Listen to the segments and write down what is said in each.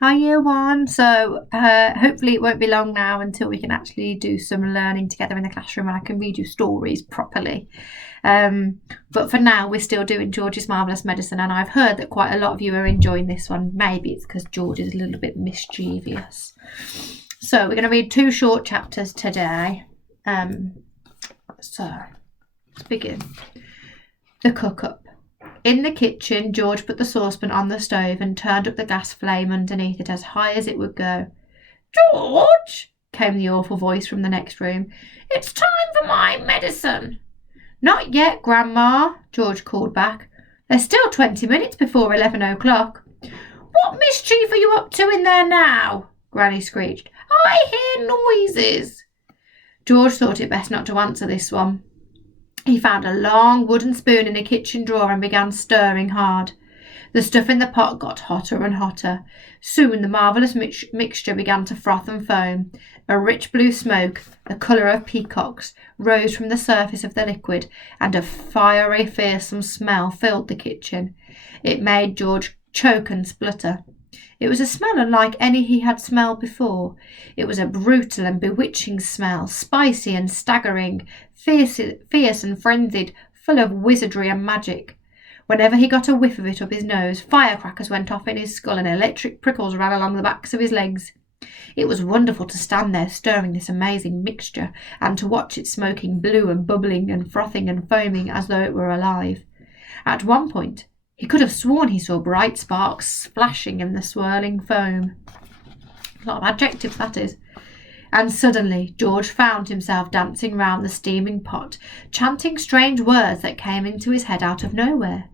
Hi, year one. Hopefully it won't be long now until we can actually do some learning together in the classroom and I can read you stories properly. But for now, we're still doing George's Marvellous Medicine, and I've heard that quite a lot of you are enjoying this one. Maybe it's because George is a little bit mischievous. So we're going to read 2 short chapters today. So let's begin. The cook-up. In the kitchen, George put the saucepan on the stove and turned up the gas flame underneath it as high as it would go. "George," came the awful voice from the next room, "it's time for my medicine." "Not yet, Grandma," George called back. "There's still 20 minutes before 11 o'clock. "What mischief are you up to in there now?" Granny screeched. "I hear noises." George thought it best not to answer this one. He found a long wooden spoon in a kitchen drawer and began stirring hard. The stuff in the pot got hotter and hotter. Soon the marvellous mixture began to froth and foam. A rich blue smoke, the colour of peacocks, rose from the surface of the liquid, and a fiery, fearsome smell filled the kitchen. It made George choke and splutter. It was a smell unlike any he had smelled before. It was a brutal and bewitching smell, spicy and staggering, fierce and frenzied, full of wizardry and magic. Whenever he got a whiff of it up his nose, firecrackers went off in his skull and electric prickles ran along the backs of his legs. It was wonderful to stand there stirring this amazing mixture and to watch it smoking blue and bubbling and frothing and foaming as though it were alive. At one point, he could have sworn he saw bright sparks splashing in the swirling foam. A lot of adjectives, that is. And suddenly George found himself dancing round the steaming pot, chanting strange words that came into his head out of nowhere.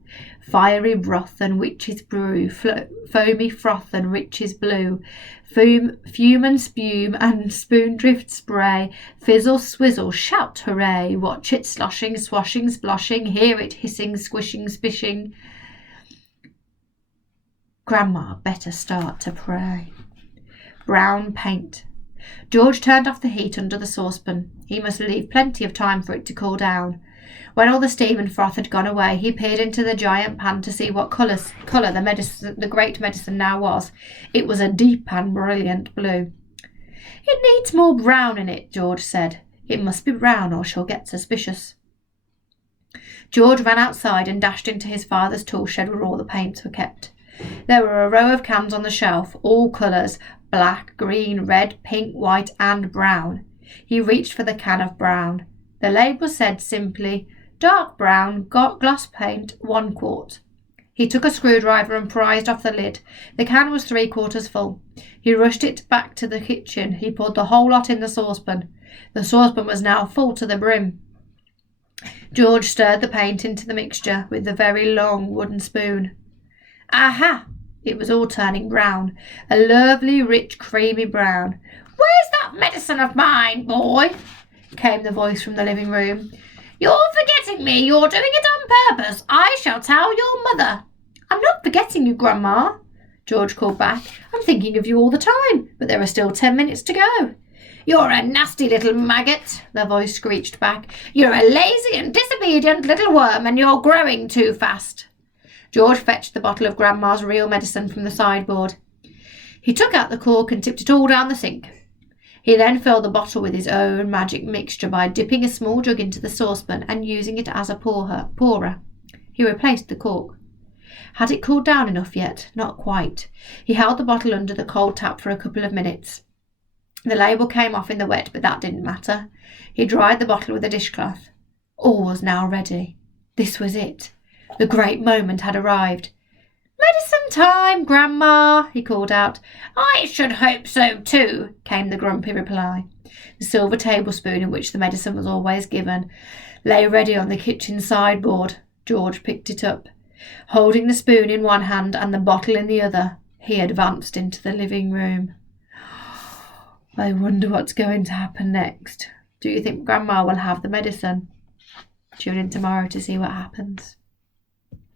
Fiery broth and witch's brew, foamy froth and riches blue, fume and spume and spoondrift spray, fizzle swizzle, shout hooray, watch it sloshing, swashing, sploshing, hear it hissing, squishing, spishing. Grandma better start to pray. Brown paint. George turned off the heat under the saucepan. He must leave plenty of time for it to cool down. When all the steam and froth had gone away, he peered into the giant pan to see what colour the great medicine now was. It was a deep and brilliant blue. "It needs more brown in it," George said. "It must be brown or she'll get suspicious." George ran outside and dashed into his father's tool shed where all the paints were kept. There were a row of cans on the shelf, all colours, black, green, red, pink, white and brown. He reached for the can of brown. The label said simply, "Dark brown, gloss paint, 1 quart." He took a screwdriver and prized off the lid. The can was 3/4 full. He rushed it back to the kitchen. He poured the whole lot in the saucepan. The saucepan was now full to the brim. George stirred the paint into the mixture with the very long wooden spoon. Aha! It was all turning brown, a lovely, rich, creamy brown. "Where's that medicine of mine, boy?" came the voice from the living room. "You're forgetting me. You're doing it on purpose. I shall tell your mother." "I'm not forgetting you, Grandma," George called back. "I'm thinking of you all the time, but there are still 10 minutes to go." "You're a nasty little maggot," the voice screeched back. "You're a lazy and disobedient little worm, and you're growing too fast." George fetched the bottle of Grandma's real medicine from the sideboard. He took out the cork and tipped it all down the sink. He then filled the bottle with his own magic mixture by dipping a small jug into the saucepan and using it as a pourer. He replaced the cork. Had it cooled down enough yet? Not quite. He held the bottle under the cold tap for a couple of minutes. The label came off in the wet, but that didn't matter. He dried the bottle with a dishcloth. All was now ready. This was it. The great moment had arrived. "Medicine time, Grandma," he called out. "I should hope so too," came the grumpy reply. The silver tablespoon in which the medicine was always given lay ready on the kitchen sideboard. George picked it up. Holding the spoon in one hand and the bottle in the other, he advanced into the living room. I wonder what's going to happen next. Do you think Grandma will have the medicine? Tune in tomorrow to see what happens.